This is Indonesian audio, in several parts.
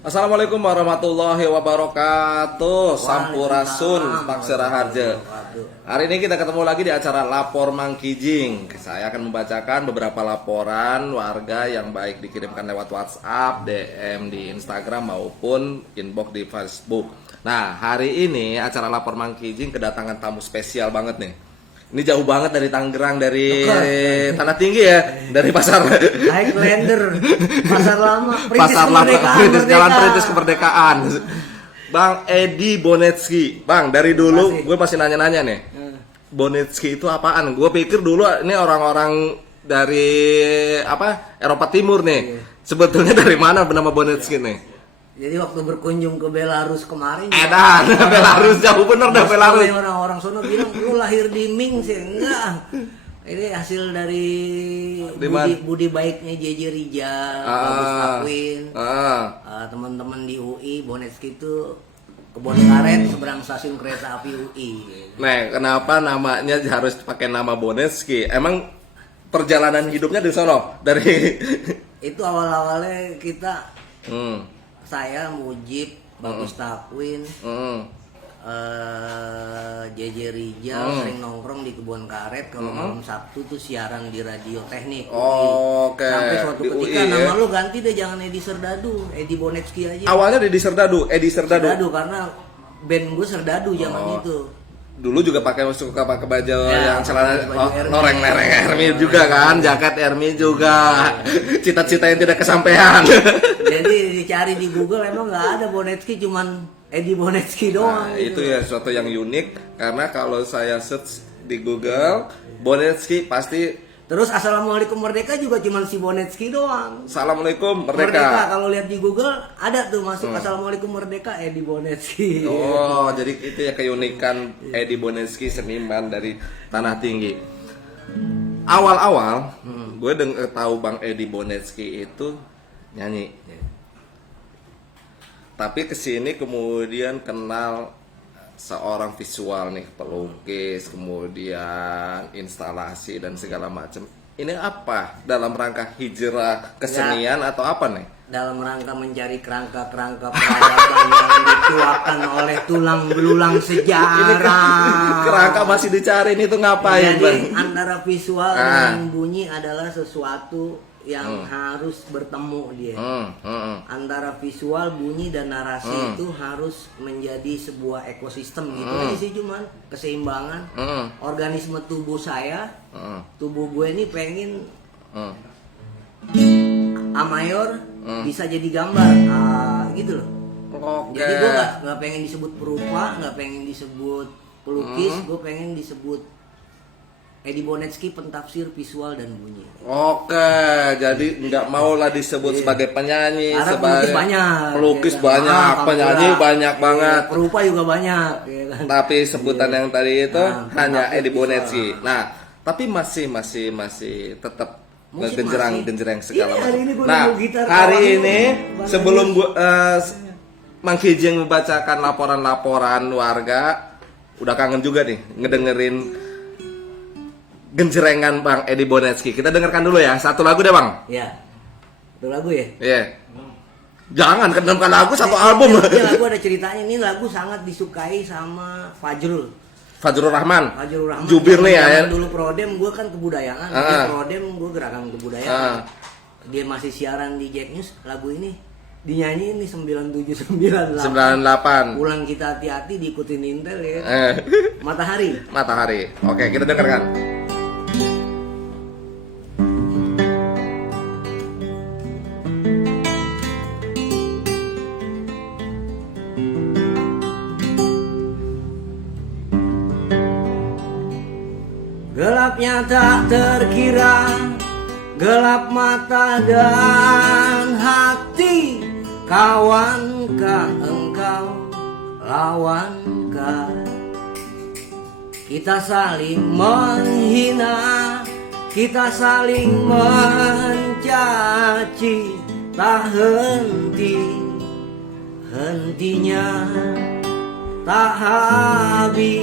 Assalamualaikum warahmatullahi wabarakatuh. Sampurasun Pak Seraharja. Hari ini kita ketemu lagi di acara Lapor Mang Kijing. Saya akan membacakan beberapa laporan warga yang baik dikirimkan lewat WhatsApp, DM di Instagram maupun inbox di Facebook. Nah, hari ini acara Lapor Mang Kijing kedatangan tamu spesial banget nih. Ini jauh banget dari Tangerang, dari Tanah Tinggi ya, dari pasar Highlander, pasar lama, pasar lama, Jalan Perintis Kemerdekaan. Bang Edi Bonetski, Bang, dari dulu gue masih nanya-nanya nih, Bonetski itu apaan? Gue pikir dulu ini orang-orang dari apa Eropa Timur nih. Sebetulnya dari mana bernama Bonetski nih? Jadi waktu berkunjung ke Belarus kemarin, Belarus jauh bener dah Belarus. Orang-orang sono bilang lu lahir di Ming sih, enggak. Ini hasil dari budi baiknya JJ Rijal, Bagus Takwin, teman-teman di UI. Bonetski itu kebun karet seberang stasiun kereta api UI. Nah, kenapa namanya harus pakai nama Bonetski? Emang perjalanan hidupnya di sono dari itu awal-awalnya kita. Saya Mujib, Bagus Takwin, JJ Rijal sering nongkrong di kebun karet. Kalau malam Sabtu tuh siaran di radio teknik. Sampai suatu ketika nama lu ganti deh, jangan Edi Serdadu, Edi Bonetski aja. Awalnya Edi Serdadu. Serdadu karena band gue Serdadu zaman itu. Dulu juga suka pakai baju yang celana loreng-loreng Hermi juga kan, jaket Hermi juga. Cita-cita yang tidak kesampaian. Jadi dicari di Google emang nggak ada Bonetski, cuman Edi Bonetski doang. Nah, itu ya suatu yang unik karena kalau saya search di Google Bonetski pasti. Terus Assalamualaikum Merdeka juga cuman si Bonetski doang. Assalamualaikum Merdeka. Kalau lihat di Google ada tuh masuk Assalamualaikum Merdeka Edi Bonetski. Oh, jadi itu ya keunikan Edi Bonetski, seniman dari Tanah Tinggi. Awal-awal gue tahu Bang Edi Bonetski itu nyanyi. Tapi kesini kemudian kenal seorang visual nih, pelukis, kemudian instalasi dan segala macam. Ini apa? Dalam rangka hijrah kesenian atau apa nih? Dalam rangka mencari kerangka-kerangka peradaban yang dituakan oleh tulang belulang sejarah. Ini kerangka masih dicari, ini tuh ngapain? Jadi antara visual dan bunyi adalah sesuatu yang harus bertemu dia. Antara visual, bunyi dan narasi itu harus menjadi sebuah ekosistem gitu aja sih, cuman keseimbangan organisme tubuh saya. Tubuh gue ini pengen A mayor bisa jadi gambar, gitu loh. Jadi gue nggak pengen disebut perupa, nggak pengen disebut pelukis, gue pengen disebut Edi Bonetski pentafsir visual dan bunyi. Jadi nggak mau lah disebut sebagai penyanyi, sebagai pelukis banyak, penyanyi banyak banget, perupa juga banyak. Tapi sebutan yang tadi itu hanya Edi Bonetski. Nah, tapi masih tetap genjerang segala macam. Nah, hari ini sebelum Mang Kijing membacakan laporan-laporan warga, udah kangen juga nih ngedengerin genjrengan Bang Edi Bonetski. Kita dengarkan dulu ya, satu lagu deh Bang. Iya, satu lagu ya? Iya. Jangan dengarkan lagu, satu album. Ini lagu ada ceritanya, ini lagu sangat disukai sama Fajrul Rahman. Jubir nih ya. Dulu Prodem, gue kan kebudayaan. Prodem, gue gerakan kebudayaan. Dia masih siaran di Jack News, lagu ini dinyanyiin nih 97 98. Pulang kita hati-hati diikutin Intel ya. Matahari. Oke, kita dengarkan. Gelapnya tak terkira, gelap mata dan hati. Kawankah engkau, lawankah? Kita saling menghina, kita saling mencaci. Tak hentinya, tak habisnya.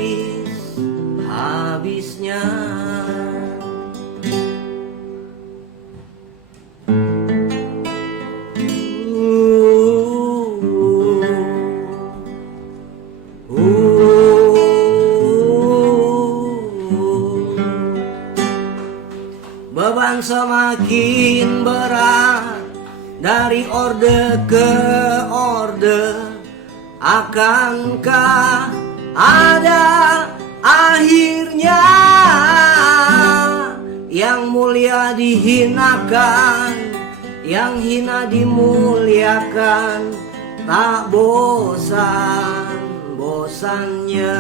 akan semakin berat. Dari orde ke orde, akankah ada akhirnya? Yang mulia dihinakan, yang hina dimuliakan, tak bosan-bosannya,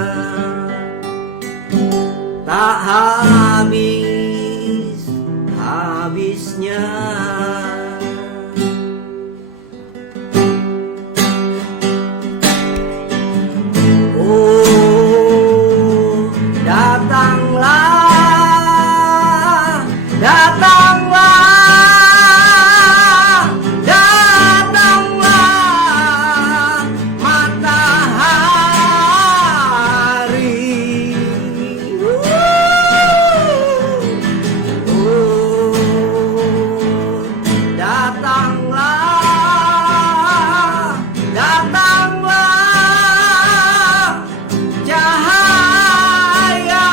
tak habis-habisnya. Oh, datanglah, datanglah, datanglah matahari. Oh, datanglah, datanglah cahaya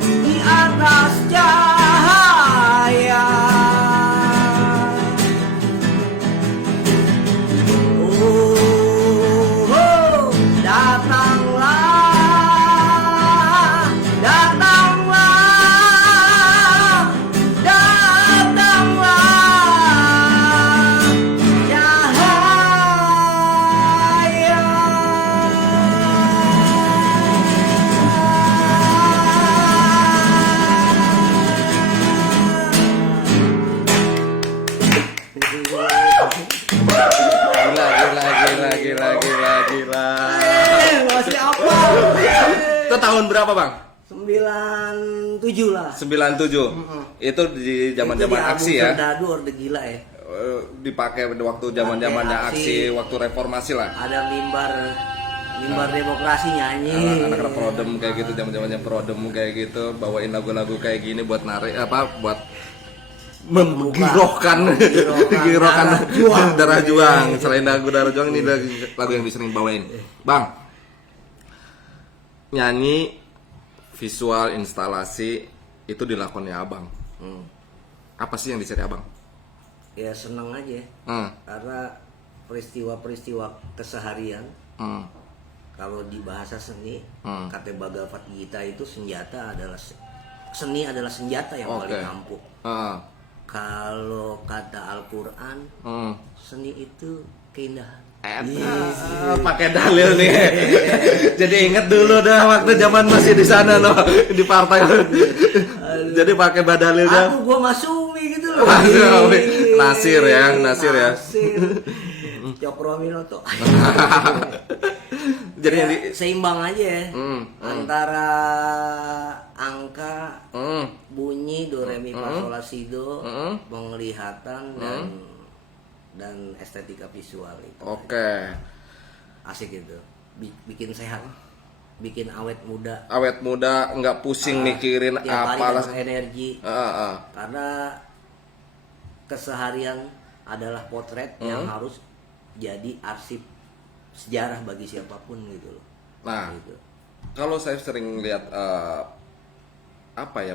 di atas cahaya. Oh, datanglah, datanglah, datanglah cahaya. Gila. Masih apa? Itu tahun berapa bang? 97 lah. 97. Itu di zaman-zaman aksi ya. Serdadu Orde Gila ya. Dipakai waktu zaman-zamannya aksi, waktu reformasi lah. Ada mimbar demokrasi nyanyi. Anak-anak Prodem kayak gitu, zaman-zamannya Prodem kayak gitu, bawain lagu-lagu kayak gini buat narik buat menggirohkan darah juang. Selain lagu darah juang, ini lagu yang disering bawain. Bang, nyanyi, visual, instalasi itu dilakonnya abang. Apa sih yang dicari abang? Ya seneng aja. Karena peristiwa-peristiwa keseharian. Kalau di bahasa seni, kata Bhagavad Gita itu seni adalah senjata yang paling ampuh. Kalau kata Al-Quran, seni itu keindahan. Pakai dalil nih. Jadi inget dulu dah waktu zaman masih di sana loh, di partai. Jadi pakai badalil dah. Aku gua masumi gitu loh. Nasir ya. Cokro Aminoto. Jadi ya, yang seimbang aja ya. Antara angka, bunyi do re mi fa sol la si do, penglihatan dan estetika visual itu. Oke. Asik gitu. Bikin sehat. Bikin awet muda. Awet muda, nggak pusing mikirin apalah. Energi. Karena keseharian adalah potret yang harus jadi arsip sejarah bagi siapapun gitu loh. Nah, gitu. Kalau saya sering lihat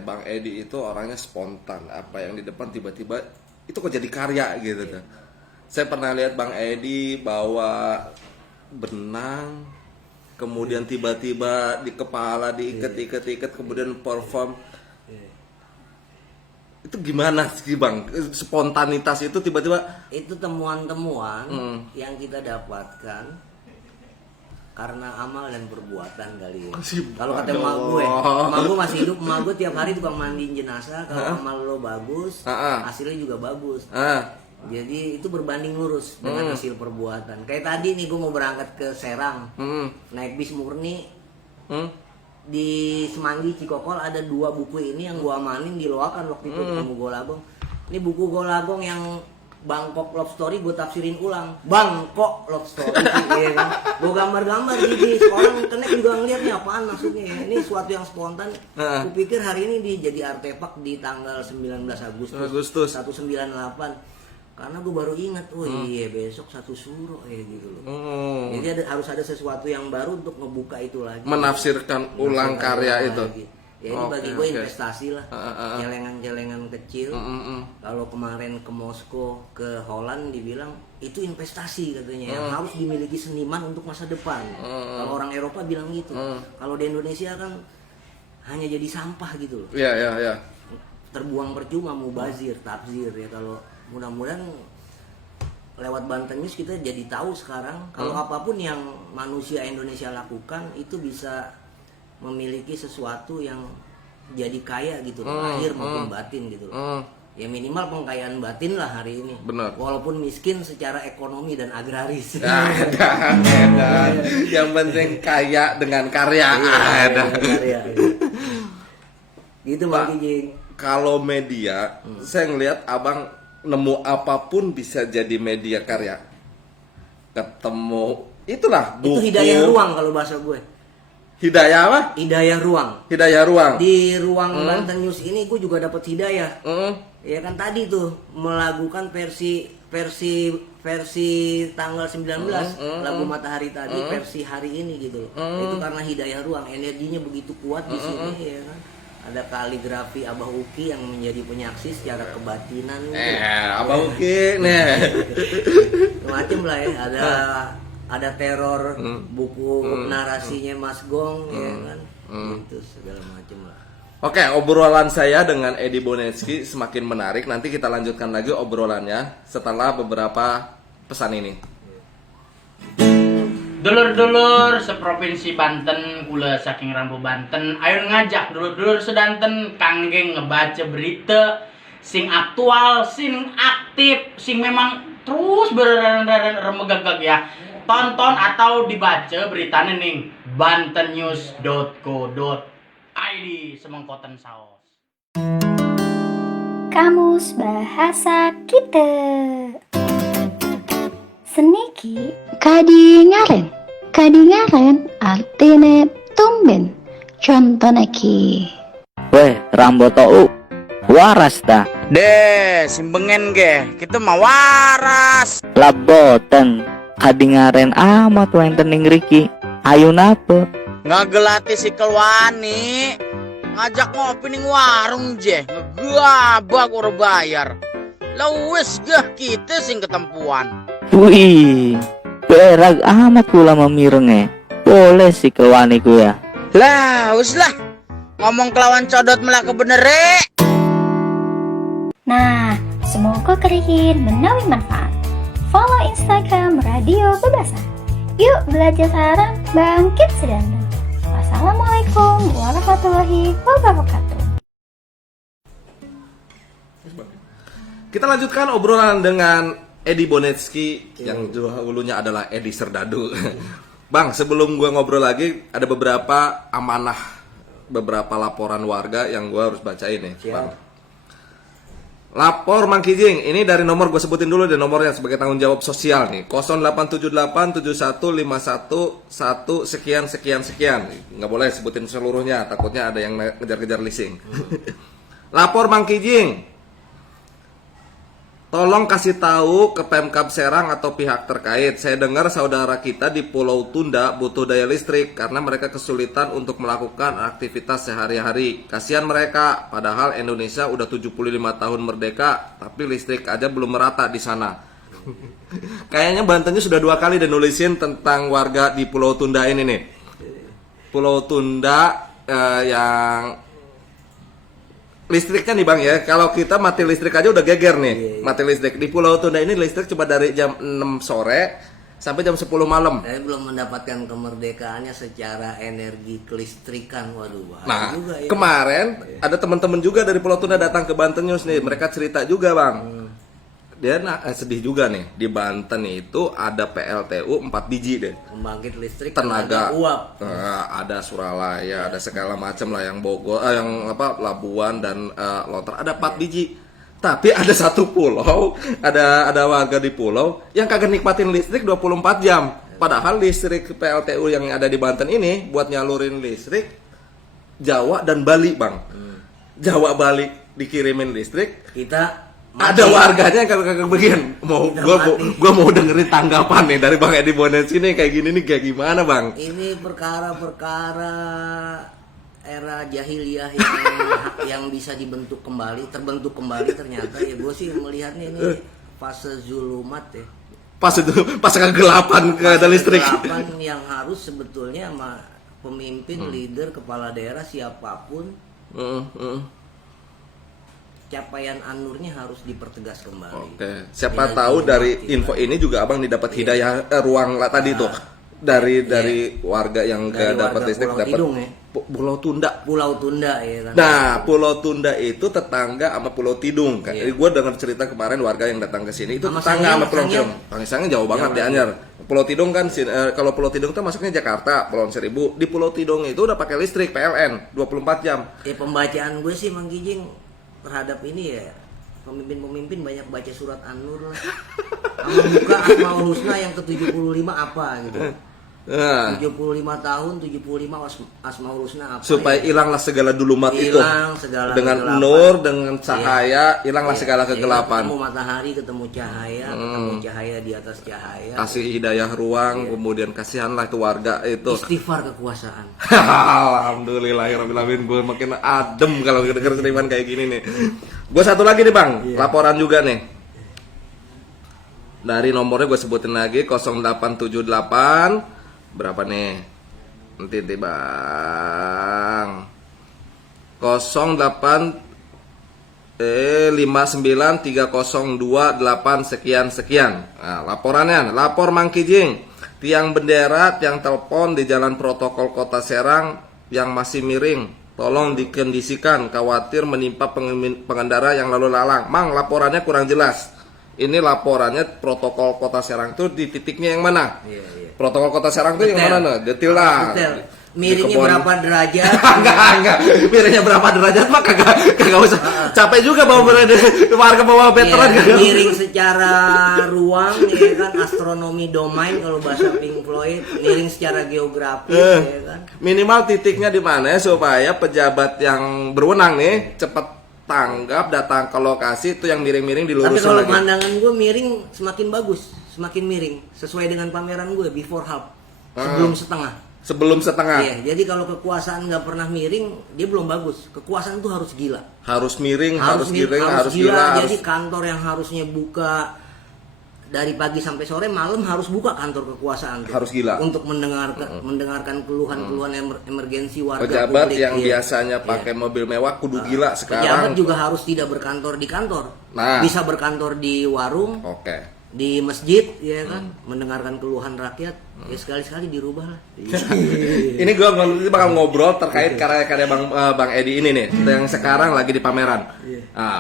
Bang Edi itu orangnya spontan. Apa yang di depan tiba-tiba itu kok jadi karya gitu tuh. Saya pernah lihat Bang Edi bawa benang, kemudian tiba-tiba di kepala diikat, kemudian perform. Itu gimana sih Bang? Spontanitas itu tiba-tiba. Itu temuan-temuan yang kita dapatkan karena amal dan perbuatan kali ya. Kalau kata emak gue masih hidup, emak gue tiap hari tukang mandiin jenazah. Kalau amal lo bagus, hasilnya juga bagus. Jadi itu berbanding lurus dengan hasil perbuatan. Kayak tadi nih gue mau berangkat ke Serang, naik bis murni. Di Semanggi Cikokol ada 2 buku ini yang gue amanin di Loakan waktu itu ketemu Golagong. Ini buku Golagong yang Bangkok Love Story gue tafsirin ulang. Bangkok Love Story ya kan. Gue gambar-gambar gitu. Orang kenek juga ngeliat nih apaan maksudnya. Ini suatu yang spontan. Gue pikir hari ini jadi artefak di tanggal 19 Agustus 198. Karena gue baru ingat, oh iya besok 1 Suro gitu loh. Jadi harus ada sesuatu yang baru untuk ngebuka itu lagi. Menafsirkan ulang karya itu. Lagi. Ya ini bagi gue investasi lah, ah. celengan-celengan kecil. Kalau kemarin ke Moskow, ke Holland dibilang itu investasi katanya, yang harus dimiliki seniman untuk masa depan. Kalau orang Eropa bilang gitu. Kalau di Indonesia kan hanya jadi sampah gitu loh. Iya. Terbuang percuma, mubazir, tabzir ya. Kalau mudah-mudahan lewat Banten News kita jadi tahu sekarang kalau apapun yang manusia Indonesia lakukan itu bisa memiliki sesuatu yang jadi kaya gitu loh, lahir maupun batin gitu loh. Ya minimal pengkayaan batin lah hari ini. Benar. Walaupun miskin secara ekonomi dan agraris. Ada. Yang penting kaya dengan karya. Ada. Karya. Gitu Bang Kijing. Kalau media, saya ngelihat abang nemu apapun bisa jadi media karya. Ketemu, itulah buku. Itu hidayah ruang kalau bahasa gue. Hidayah apa? Hidayah ruang. Hidayah ruang. Di ruang Banten News ini gue juga dapat hidayah. Ya kan tadi tuh melakukan versi tanggal 19 lagu Matahari tadi versi hari ini gitu. Itu karena hidayah ruang, energinya begitu kuat di sini ya kan. Ada kaligrafi Abah Uki yang menjadi penyaksi secara kebatinan. Abah Uki nih. Macem lah ya, ada teror buku narasinya Mas Gong ya kan. Gitu segala macem lah. Oke, obrolan saya dengan Edi Bonetsky semakin menarik. Nanti kita lanjutkan lagi obrolannya setelah beberapa pesan ini. Dulur-dulur seprovinsi Banten, kula saking Rambu Banten, ayo ngajak dulur-dulur sedanten kangge ngebaca berita sing aktual, sing aktif, sing memang terus beremegagag ya. Tonton atau dibaca beritanya ning bantennews.co.id semengkoten saos. Kamus Bahasa Kita. Seniki kadingaren artine tumben. Contohnya ki. Weh, Rambo tau waras ta. Deh, simpengen ge, kita mah waras. Laboten kadingaren amat wang tening Riki. Ayo napa? Ngagelati si Kelwani, ngajak ngopi ning warung je, ngegabak ora bayar. Lawes gah kita sing ketempuan. Wih, berag amat kula memirenge. Boleh si Kelwani ku ya. Lah, wis lah. Ngomong kelawan codot malah kebenere. Nah, semoga kalian menawi manfaat. Follow Instagram Radio Bebasa. Yuk belajar sarang, bangkit sedana. Wassalamualaikum warahmatullahi wabarakatuh. Kita lanjutkan obrolan dengan Edi Bonetsky yang dulunya adalah Edi Serdadu. Bang, sebelum gua ngobrol lagi, ada beberapa amanah, beberapa laporan warga yang gua harus bacain nih, Bang. Lapor Mang Kijing, ini dari nomor gue sebutin dulu deh nomornya sebagai tanggung jawab sosial nih. 08787151 sekian sekian sekian. Nggak boleh sebutin seluruhnya, takutnya ada yang ngejar-ngejar leasing. Lapor Mang Kijing. Tolong kasih tahu ke Pemkab Serang atau pihak terkait. Saya dengar saudara kita di Pulau Tunda butuh daya listrik karena mereka kesulitan untuk melakukan aktivitas sehari-hari. Kasihan mereka, padahal Indonesia udah 75 tahun merdeka, tapi listrik aja belum merata di sana. Kayaknya Bantennya sudah 2 kali dan nulisin tentang warga di Pulau Tunda ini nih. Pulau Tunda yang listriknya nih Bang ya, kalau kita mati listrik aja udah geger nih. Mati listrik di Pulau Tunda ini listrik cuma dari jam 6 sore sampai jam 10 malam. Saya belum mendapatkan kemerdekaannya secara energi kelistrikan. Waduh, Nah, juga ya. kemarin ada teman-teman juga dari Pulau Tunda datang ke Banten News nih. Mereka cerita juga Bang. Dia sedih juga nih. Di Banten itu ada PLTU 4 biji deh. Pembangkit listrik Tenaga uap. Ada Suralaya, ada segala macam lah yang Bogor, yang Labuan dan Lontar ada 4 biji. Tapi ada satu pulau, ada warga di pulau yang kagak nikmatin listrik 24 jam. Padahal listrik PLTU yang ada di Banten ini buat nyalurin listrik Jawa dan Bali, Bang. Jawa Bali dikirimin listrik, Kita ada warganya yang kagak bagian. Gua mau dengerin tanggapan nih dari Bang Edi Bonetsky nih kayak gini nih kayak gimana, Bang? Ini perkara-perkara era era jahiliyah yang bisa terbentuk kembali ternyata ya gue sih melihatnya ini fase zulumat ya. Pas kegelapan ke ada listrik. Kegelapan yang harus sebetulnya sama pemimpin, leader, kepala daerah siapapun. Capaian An-Nurnya harus dipertegas kembali. Oke. Siapa tahu dari info ini juga abang didapat hidayah ruang tadi tuh dari warga yang gak dapat listrik dapat Pulau Tunda ya kan. Nah, Pulau Tunda itu tetangga sama Pulau Tidung kan. Jadi gue dengar cerita kemarin warga yang datang ke sini itu tetangga sama Pulau Tidung. Tangisannya jauh banget di Anyar. Pulau Tidung kan kalau Pulau Tidung tuh masuknya Jakarta, Pulau Seribu. Di Pulau Tidung itu udah pakai listrik PLN 24 jam. Ya pembacaan gue sih Mang Kijing terhadap ini ya pemimpin-pemimpin banyak baca surat An-Nur lah. Sama buka Asmaul Husna yang ke-75 apa gitu. 75 tahun, 75 Asmaul Husna apa supaya hilanglah segala dulumat itu. Dengan kegelapan. nur, dengan cahaya, hilanglah segala kegelapan. Ketemu matahari, ketemu cahaya di atas cahaya. Kasih hidayah ruang, kemudian kasihanlah itu warga itu. Istighfar kekuasaan. Alhamdulillahirrahmanirrahim. Gue makin adem kalau denger ceritaan kayak gini nih. Gue satu lagi nih bang, laporan juga nih. Dari nomornya gue sebutin lagi 0878 berapa nih? Nanti bang 0859302 sekian. Nah, laporannya, lapor Mang Kijing, tiang bendera, tiang telepon di Jalan Protokol Kota Serang yang masih miring, tolong dikondisikan, khawatir menimpa pengendara yang lalu lalang. Mang, laporannya kurang jelas. Ini laporannya protokol Kota Serang itu di titiknya yang mana? Protokol Kota Serang itu yang mana? Detail lah. Miringnya berapa derajat? Enggak. Miringnya berapa derajat mah kagak usah. Capek juga bawa warga bawa veteran kan. Miring secara ruang ya kan, astronomi domain kalau bahasa Pink Floyd, miring secara geografis ya kan. Minimal titiknya di mana supaya pejabat yang berwenang nih cepat tanggap, datang ke lokasi itu yang miring-miring dilurusin. Tapi kalau lagi. pandangan gue miring semakin bagus, semakin miring sesuai dengan pameran gue before half, sebelum setengah. Iya, jadi kalau kekuasaan nggak pernah miring, dia belum bagus. Kekuasaan tuh harus gila. Harus miring, harus gila. Jadi kantor yang harusnya buka dari pagi sampai sore, malam harus buka kantor kekuasaan tuh. Harus gila. Untuk mendengarkan keluhan-keluhan emergensi warga. Pejabat publik, yang biasanya pakai mobil mewah kudu gila sekarang. Pejabat juga harus tidak berkantor di kantor. Bisa berkantor di warung. Di masjid ya kan, mendengarkan keluhan rakyat. Ya sekali-sekali dirubah lah. Ini gue bakal ngobrol terkait karya-karya Bang Edi ini nih, yang sekarang lagi di pameran.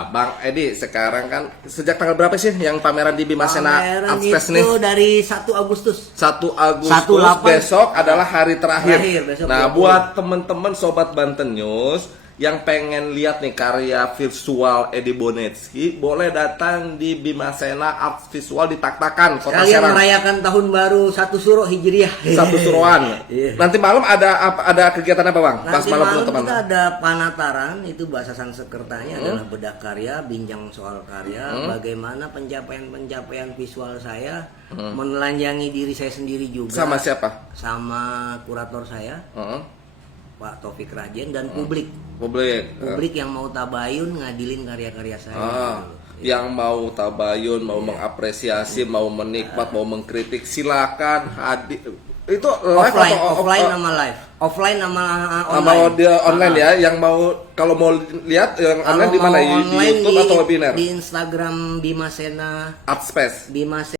Bang Edi sekarang kan sejak tanggal berapa sih yang pameran di Bimasena Art Space nih? Itu dari 1 Agustus. 1 Agustus besok adalah hari terakhir. Nah, buat temen-temen sobat Banten News yang pengen lihat nih karya visual Edi Bonetsky, boleh datang di Bimasena Art Visual di Tak-Takan, Kota Serang. Kalian merayakan tahun baru 1 Suro Hijriah. 1 Suruan. Nanti malam ada kegiatan apa bang? Nanti malam kita ada panataran, itu bahasa Sanskertanya adalah bedah karya, bincang soal karya, bagaimana pencapaian visual saya, menelanjangi diri saya sendiri juga. Sama siapa? Sama kurator saya. Pak Taufik Rajen dan publik yang mau tabayun ngadilin karya-karya saya. Yang mau tabayun, mau mengapresiasi, mau menikmat, mau mengkritik, silakan hadir. Itu offline sama live. Offline sama online. Mau dia online ya, yang mau kalau mau lihat yang online di mana? Di YouTube atau webinar? Di Instagram Bimasena Art Space.